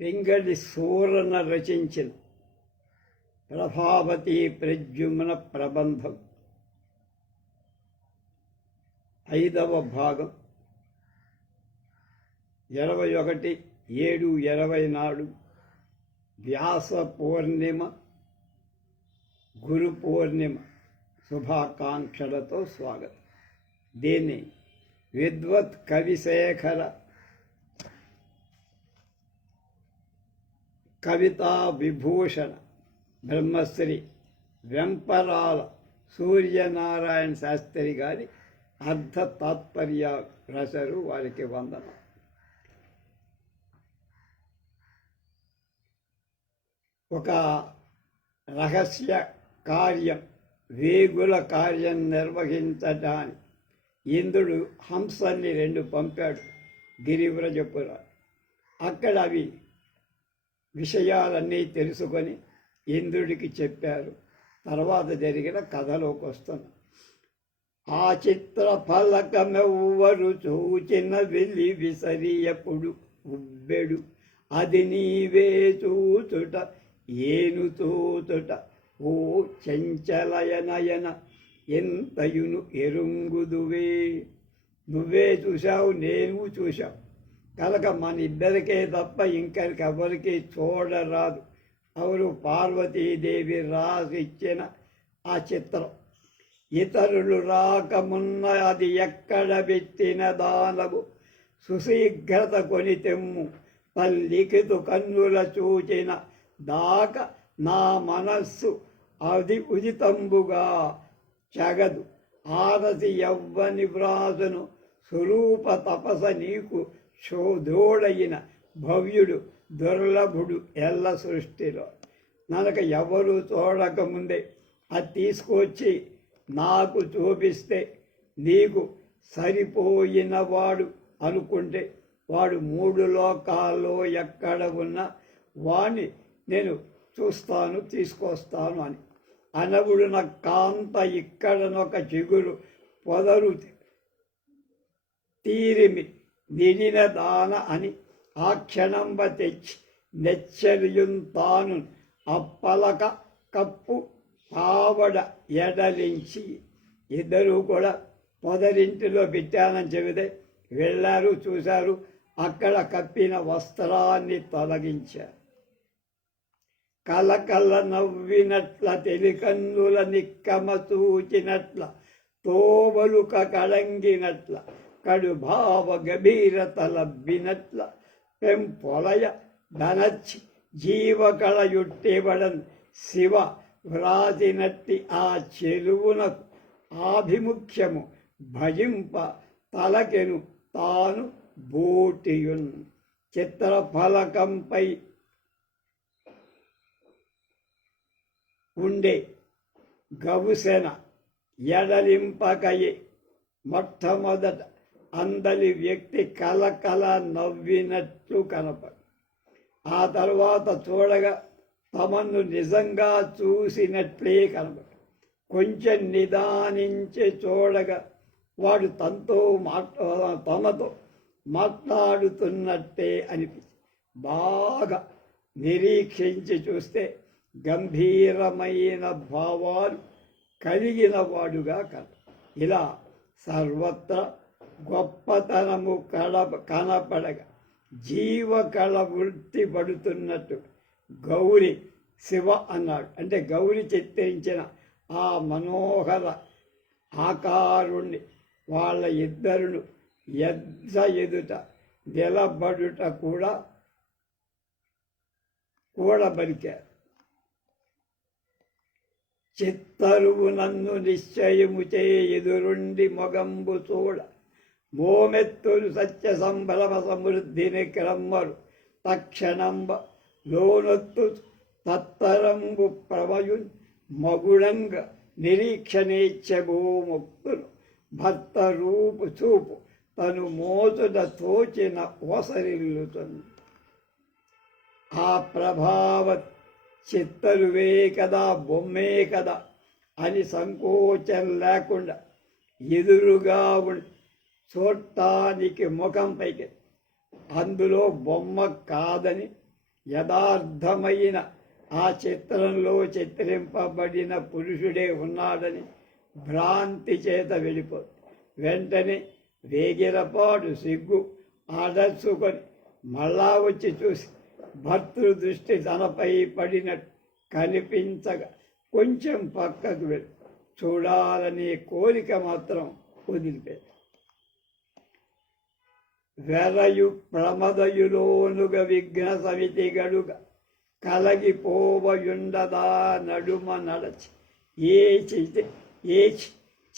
పింగళి సూరన రచించిన ప్రభావతి ప్రద్యుమ్న ప్రబంధం. ఐదవ భాగం. ఇరవై ఒకటి ఏడు ఇరవై నాడు వ్యాస పూర్ణిమ గురు పూర్ణిమ శుభాకాంక్షలతో స్వాగతం. దీన్ని విద్వత్ కవిశేఖర కవితా విభూషణ బ్రహ్మశ్రీ వెంపరాల సూర్యనారాయణ శాస్త్రి గారి అర్ధ తాత్పర్య రసరు వారికి వందనం. ఒక రహస్య కార్యం వేగుల కార్యం నిర్వహించడానికి ఇంద్రుడు హంసల్ని రెండు పంపాడు గిరివ్రజపుర అక్కడ అవి విషయాలన్నీ తెలుసుకొని ఇంద్రుడికి చెప్పారు. తర్వాత జరిగిన కథలోకి వస్తాను ఆ చిత్ర ఫలకమెవ్వరు చూచిన వెళ్ళి విసరియపుడు ఉబ్బెడు. అది నీవే చూచుట ఏను చూచుట ఓ చంచలయనయన ఎంతయును ఎరుంగుదువే. నువ్వే చూశావు నేను చూశావు. కనుక మన ఇద్దరికే తప్ప ఇంకెవరికి చూడరాదు. అవరు పార్వతీదేవి రాసిచ్చిన ఆ చిత్రం. ఇతరులు రాకమున్న అది ఎక్కడ పెట్టిన దానవు సుశీఘ్రత కొని తెమ్ము. పల్లికితు కన్నుల చూచిన దాక నా మనస్సు అది ఉచితంబుగా చగదు. ఆరసి ఎవ్వని వ్రాసును స్వరూప తపస నీకు శోధోడైన భవ్యుడు దుర్లభుడు ఎల్ల సృష్టిలో. ననక ఎవరు చూడకముందే అది తీసుకొచ్చి నాకు చూపిస్తే నీకు సరిపోయినవాడు అనుకుంటే వాడు మూడు లోకాల్లో ఎక్కడ ఉన్నా వాణ్ణి నేను చూస్తాను తీసుకొస్తాను అని. అనవుడున కాంత ఇక్కడనొక చిగురు పొదరు తీరిమి నిడిన దాన అని ఆ క్షణంబ తెచ్చి నెచ్చరియున్ అప్పలక కప్పు పావడ ఎడలించి ఇద్దరూ కూడా పొదరింటిలో పెట్టానని చెబితే వెళ్ళారు చూశారు. అక్కడ కప్పిన వస్త్రాన్ని తొలగించారు కలకల నవ్వినట్ల తెలికన్నుల నిక్కమ చూచినట్ల తోవలుక కళంగినట్ల కడు భావ గభీరత లబ్బినట్ల పెంపొలయ ధనచ్చి జీవకళయుట్టేబడన్ శివ వ్రాసినట్టి ఆ చెరువునకు ఆభిముఖ్యము భజింప తలకెను తాను బోటియున్. చిత్రఫలకంపై ఉండే గవుసెన ఎడలింపకయే మొట్టమొదట అందలి వ్యక్తి కలకల నవ్వినట్లు కనపడు ఆ తర్వాత చూడగా తమను నిజంగా చూసినట్లే కనపడు కొంచెం నిదానించి చూడగా వాడు తనతో మాట్లా తమతో మాట్లాడుతున్నట్టే అనిపించి. బాగా నిరీక్షించి చూస్తే గంభీరమైన భావాలు కలిగిన వాడుగా కన ఇలా సర్వత్ర గొప్పతనము కళ కనపడగా జీవకళ వృత్తి పడుతున్నట్టు గౌరి శివ అన్నాడు. అంటే గౌరి చిత్రించిన ఆ మనోహర ఆకారుణ్ణి వాళ్ళ ఇద్దరును ఎద్ద ఎదుట నిలబడుట కూడా కూడబలికారు చిత్తరువు నన్ను నిశ్చయము చే ఎదురుండి మొగంబు చూడ మోమెత్తులు సత్య సంభ్రమ సమృద్ధిని క్రమ్మరు తక్షణంబ లోనొత్తు తత్తరంబు ప్రమయు మగుడంగ నిరీక్షణేచ్ఛభూ ముక్తులు భర్త రూపు చూపు తను మోతుడ తోచిన ఒసరిల్లుతుంది ఆ ప్రభావ చిత్తలువే కదా బొమ్మే కదా అని సంకోచం లేకుండా ఎదురుగా ఉండి చూడటానికి ముఖం పైకి. అందులో బొమ్మ కాదని యథార్థమైన ఆ చిత్రంలో చిత్రింపబడిన పురుషుడే ఉన్నాడని భ్రాంతి చేత వెళ్ళిపోతుంది వెంటనే వేగిరపాటు సిగ్గు ఆడర్చుకొని మళ్ళా వచ్చి చూసి భర్తృ దృష్టి తనపై పడినట్టు కనిపించగా కొంచెం పక్కకు వెళ్ళి చూడాలనే కోరిక మాత్రం వదిలిపెట్టి. వెరయు ప్రమదయులోనుగ విఘ్న సమితిగడుగ కలగిపోవయుండదా నడుమ నడచి. ఏ ఏచి ఏ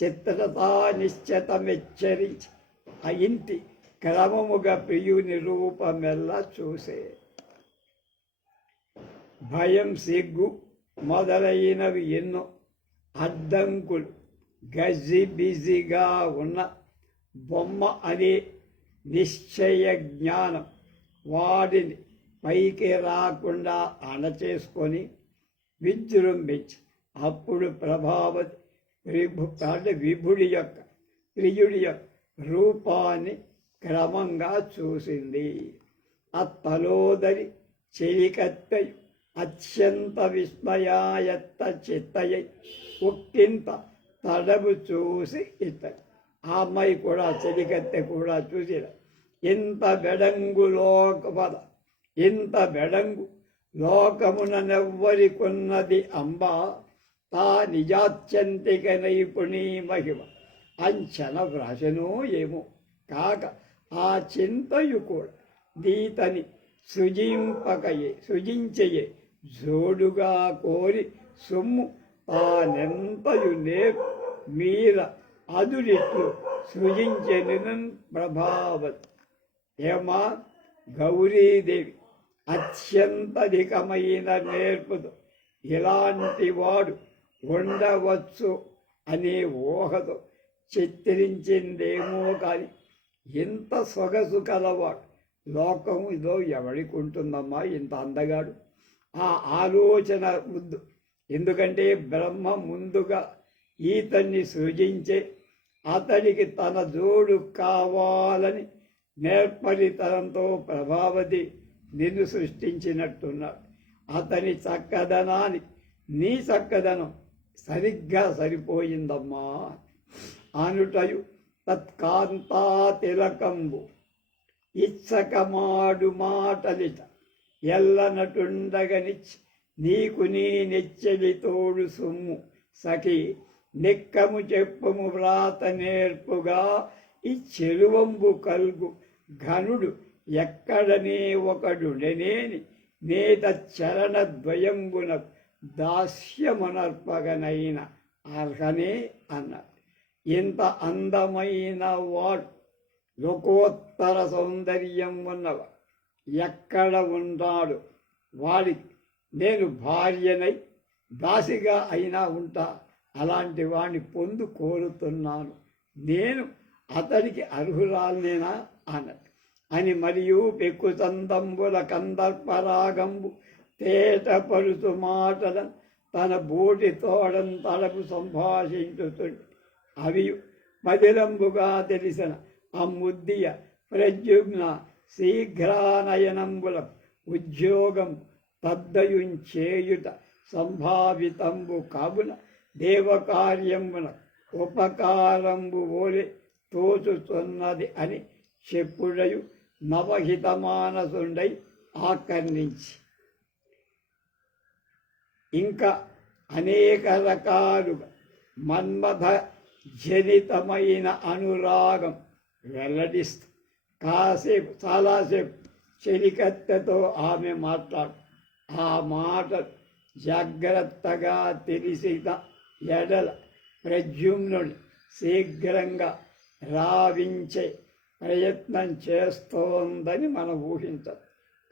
చిత్రతా నిశ్చతమెచ్చరించి అయింటి క్రమముగా ప్రియుని రూపమెల్లా చూసే. భయం సిగ్గు మొదలైనవి ఎన్నో. అడ్డంకులు గజ్జి బిజీగా ఉన్న బొమ్మ అనే నిశ్చయ జ్ఞానం వాడిని పైకి రాకుండా అణచేసుకొని విజృంభించి. అప్పుడు ప్రభావతి విభు అంటే విభుడి యొక్క ప్రియుడి యొక్క రూపాన్ని క్రమంగా చూసింది. ఆ తలోదరి చెలికత్తయు అత్యంత విస్మయాయత్త చిత్తయ్య ఒక్కింత తడవు చూసి ఇతడు. ఆ అమ్మాయి కూడా చెలికత్తె కూడా చూసి ఇంత బెడంగు లోకపద ఇంత బెడంగు. లోకముననెవ్వరికున్నది అంబ తా నిజాత్యంతిక నైపుణీ మహిమ. అంచన వ్రాసెనో ఏమో. కాక ఆ చింతయు కూడా దీతని సృజింపకయే సృజించయే. జోడుగా కోరి సొమ్ము తానెంతయు నే మీర అదురిట్లు సృజించని ప్రభావత్. ఏమా గౌరీదేవి అత్యంతధికమైన నేర్పుతో ఇలాంటి వాడు ఉండవచ్చు అనే ఊహతో చిత్రించిందేమో కానీ ఇంత సొగసు కలవాడు. లోకం ఇదో ఎవడికి ఉంటుందమ్మా ఇంత అందగాడు? ఆ ఆలోచన ముద్దు ఎందుకంటే బ్రహ్మ ముందుగా ఈతన్ని సృజించే అతడికి తన జోడు కావాలని నేర్పరితనంతో ప్రభావతి నిన్ను సృష్టించినట్టున్నాడు. అతని చక్కదనాన్ని నీ చక్కదనం సరిగ్గా సరిపోయిందమ్మా. అనుటయు తత్కాంతా తిలకంబు. ఇచ్చకమాడు మాటలిట ఎల్లనటుండగనిచ్చి నీకు నీ నెచ్చలి తోడు సొమ్ము. సఖీ నిక్కము చెప్పుము వ్రాత నేర్పుగా ఈ చెలువంబు కల్గు ఘనుడు ఎక్కడనే ఒకడుడనేని నేత చరణ ద్వయంబున దాస్యమనర్పగనైన అర్హనే అన్నాడు ఇంత అందమైన వాడు లోకోత్తర సౌందర్యం ఉన్నవ ఎక్కడ ఉన్నాడు వాడికి నేను భార్యనై దాసిగా అయినా ఉంటా. అలాంటి వాడిని పొందు కోరుతున్నాను. నేను అతడికి అర్హురాలనేనా? అన్నది. అని మరియు పెక్కు చందంబుల కందర్పరాగంబు తేటపరుచు మాటల తన బోటి తోడం తలపు సంభాషించుతుంది అవి మదిలంబుగా తెలిసిన అమ్ముద్దియ ప్రజ్ఞ శీఘ్రానయనంబుల ఉద్యోగం తద్దయుంచేయుట సంభావితంబు కాబున దేవకార్యమున ఉపకారంబు ఓలే తోచుతున్నది అని చెప్పుడయు నవహితమానసుండై ఆకర్ణించి. ఇంకా అనేక రకాలుగా మన్మథ జనితమైన అనురాగం వెల్లడిస్తూ కాసేపు చాలాసేపు చెలికత్తెతో ఆమె మాట్లాడు. ఆ మాట జాగ్రత్తగా తెలిసిన ఎడల ప్రద్యుమ్నుడు శీఘ్రంగా రావించే ప్రయత్నం చేస్తోందని మనం ఊహించం.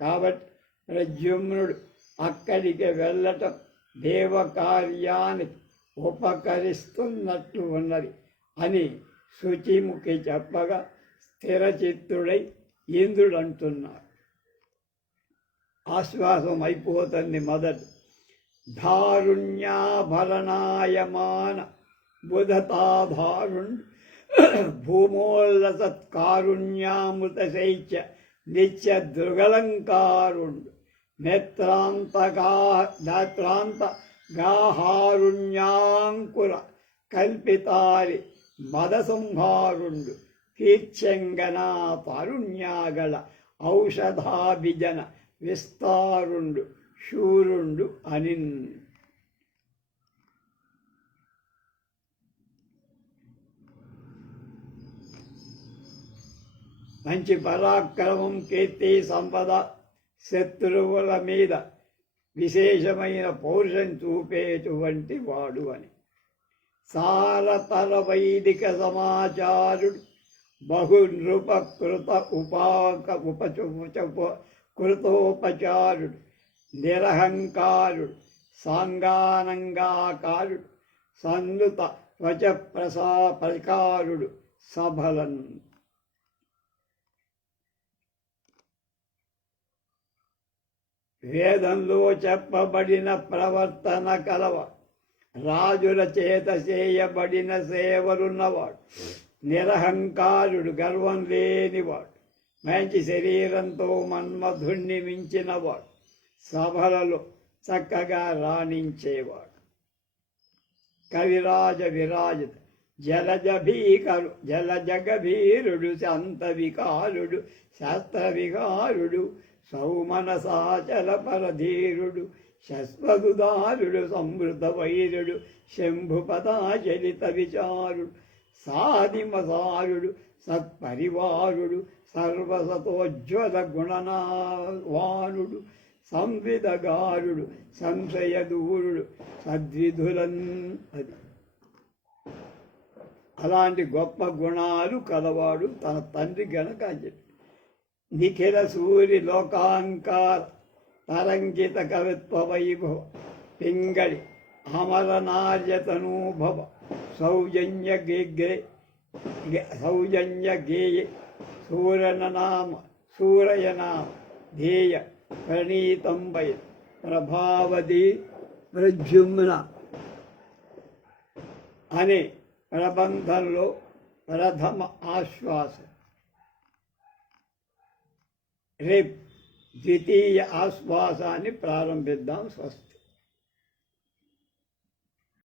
కాబట్టి ప్రద్యుమ్నుడు అక్కడికి వెళ్ళటం దేవకార్యానికి ఉపకరిస్తున్నట్టు ఉన్నది అని శుచిముఖి చెప్పగా స్థిరచిత్తుడై ఇంద్రుడు అంటున్నాడు ఆశ్వాసం అయిపోతుంది మొదటి. ధారుణ్యాభరణాయమాన బుధతాధారుణ్ భూమోల్లసత్కారుణ్యామృతశైత్య నిత్య దృగలంకారుణ్ నేత్రాంతగా నేత్రాంత గాహారుణ్యాంకుర కల్పితారి మదసంహారుండు కీర్చెంగన తరుణ్యాగళ ఔషధాభిజన విస్తారుండు శూరుండు అనిన్. మంచి పరాక్రమం కీర్తి సంపద శత్రువుల మీద విశేషమైన పౌరుషం చూపేటువంటి వాడు అని. సారతర వైదిక సమాచారుడు బహు నృపకృత ఉపాక ఉపచ కృతోపచారుడు. నిరహంకారుడు సాంగానంగాకారుడు సందుత త్వచ ప్రసా ప్రకారుడు సభలన్ వేదంలో చెప్పబడిన ప్రవర్తన కలవ రాజుల చేత చేయబడిన సేవలున్నవాడు నిరహంకారుడు గర్వం లేనివాడు మంచి శరీరంతో మన్మధుణ్ణి మించినవాడు. సభలలో చక్కగా రాణించేవాడు. కవిరాజ విరాజిత జలజ భీకరు జలజ శాంత వికారుడు శాస్త్ర వికారుడు సౌమనసాచల పరధీరుడు శస్వదుదారుడు సంవృత వైరుడు శంభుపదాచలిత విచారుడు సాదిమసారుడు సత్పరివారుడు సర్వసతోజ్వల గుణనావానుడు సంవిధగారుడు సంశయదూరుడు సద్విధులన్ అది. అలాంటి గొప్ప గుణాలు కలవాడు తన తండ్రి గనక అని చెప్పి నిఖిల సూరి లోకాంకార తరంగిత కవిత్వ వైభవ పింగళి అమలనార్యతనూభవ సౌజన్య గిగ్రే సౌజన్య గేయ సూరననామ సూరయనామ ధ్యేయ ప్రణీతంబై ప్రభావతి ప్రజుమ్న అనే ప్రబంధంలో ప్రథమ ఆశ్వాసం రేపు ద్వితీయ ఆశ్వాసాన్ని ప్రారంభిద్దాం స్వస్తి